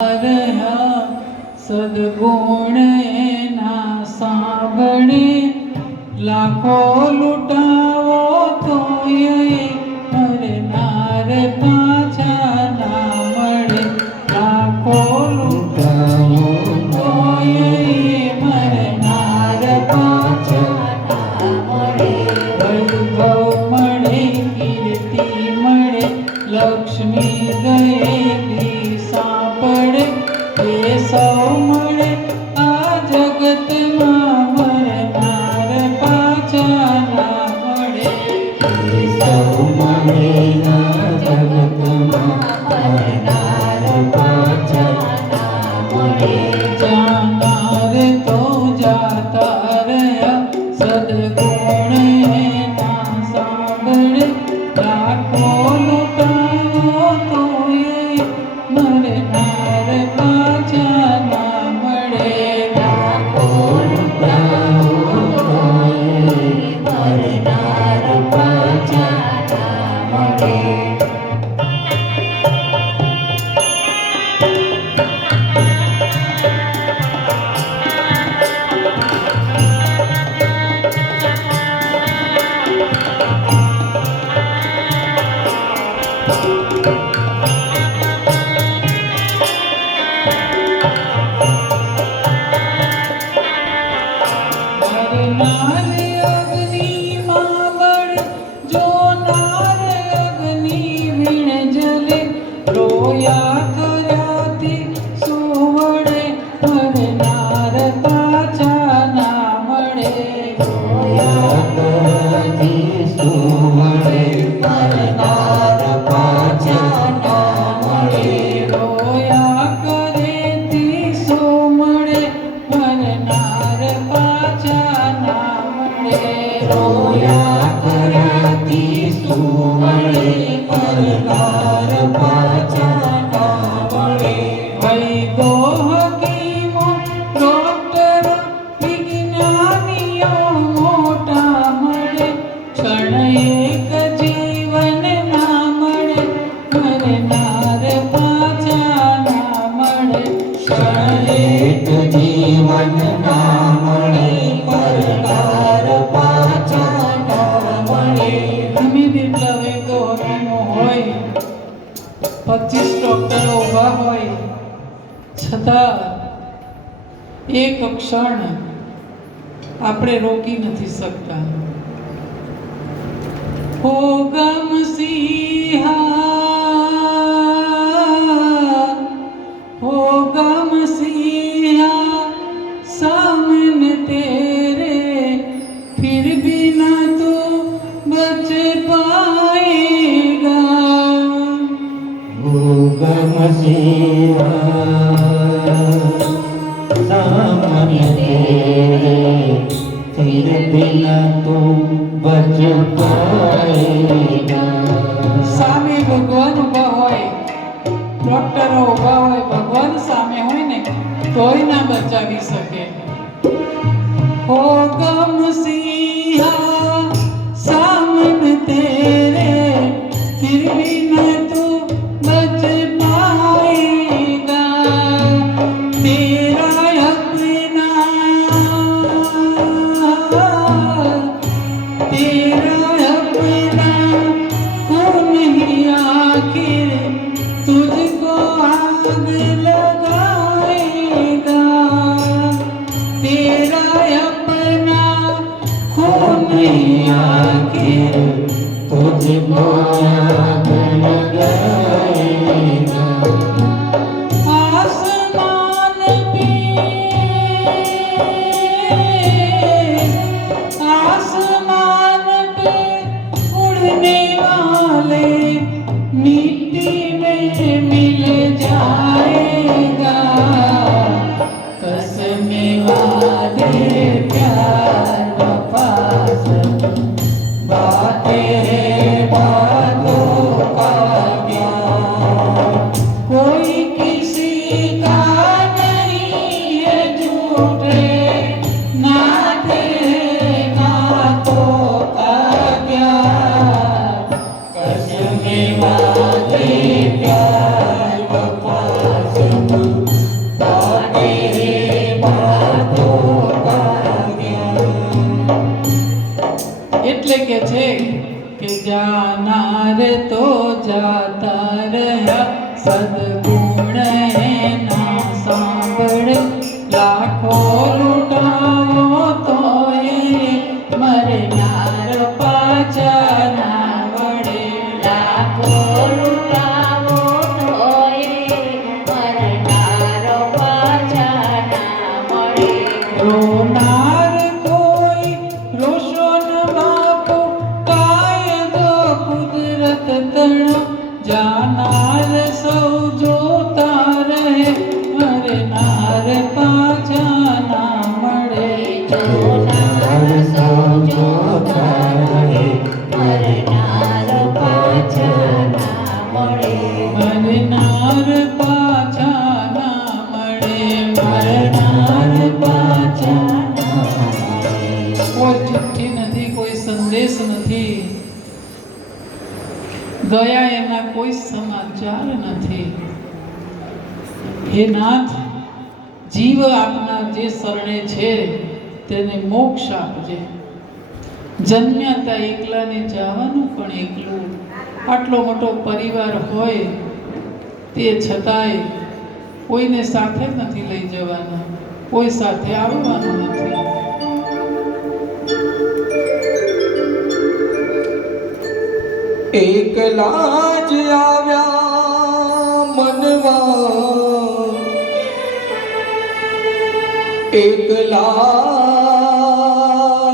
રહ્યા સદગુણ એના સાંભળે લાખો લૂંટાવો તોય મરનાર પાછા ના મળે. લાખો લૂંટાવો તોય મરનાર પાછા ના મળે. વૈભવ મળે, કીર્તિ મળે, લક્ષ્મી ગયેલી સાંપડે એ સૌ મળે આ જગતમાં મરનાર પાછા ના મળે. એ સૌ મળે આ જગતમાં મરનાર પાછા ના મળે. જાનાર તો જાતા રહ્યા સદગુણ એના સાંભળે લાખો લૂંટાવો તોય મરનાર પાછા ના મળે. લાખો લૂંટાવો તોય મરનાર પાછા ના મળે. મરનાર અગ્નિમાં બળ, જોનાર અગ્નિ વીણ જલે, રોયા કર્યાથી સુવડે મરનાર પાછા ના મળે. રોયા કર્યાથી સુવડે મરનાર પાછા ના મળે. રોયા કરેથી સો મળે મરનાર પાછા ના મળે. રોયા કરાથી શું મળે મરનાર પાછા ના મળે. વૈદો હકીમો ડોક્ટરો વિજ્ઞાનીઓ મોટા મળે, ક્ષણ એક જીવન ના મળે મરનાર પાછા ના મળે. ક્ષણ એક જીવન ના મળે મરનાર પાછા ના મળે. ગમે તેટલા વૈદો હકીમો હોય, 25 ડોક્ટરો ઊભા હોય, છતાં એક ક્ષણ આપણે રોકી નથી શકતા. હો ગમ સિંહા, હો ગમ સિંહા, सामने तेरे फिर भी ना तू बच पाएगा. वो गम सामने तेरे फिर भी ना तू बच पाएगा. સામે ભગવાન ઊભા હોય, ડોક્ટરો ઊભા હોય, ભગવાન સામે હોય ને તોય ના બચાવી શકે. હો ગમ સિંહા સામને તેરે ફિર ભી ન તું બચ પાએગા. તેરા अपना खून ही आखिर तुझको आग लगाएगा. तेरा अपना खून ही आखिर तुझको आग लगाएगा. आसमान पे उड़ने वाले मिट्टी में मिल जाएगा. कसमे वादे प्यार वफा सब बातें हैं बातों का ज्ञान. कोई किसी का नहीं है झूठे नाते नातों का ज्ञान. कसमे वादे प्यार वफा सब ગયા એના કોઈ સમાચાર નથી. હે નાથ, જીવ આપના જે શરણે છે તેને મોક્ષ આપજે. જન્મ્યા એકલાને જવાનું પણ એકલું. આટલો મોટો પરિવાર હોય તે છતાંય કોઈને સાથે નથી લઈ જવાના, કોઈ સાથે આવવાનું નથી. એકલા જ આવ્યા મનવા, એકલા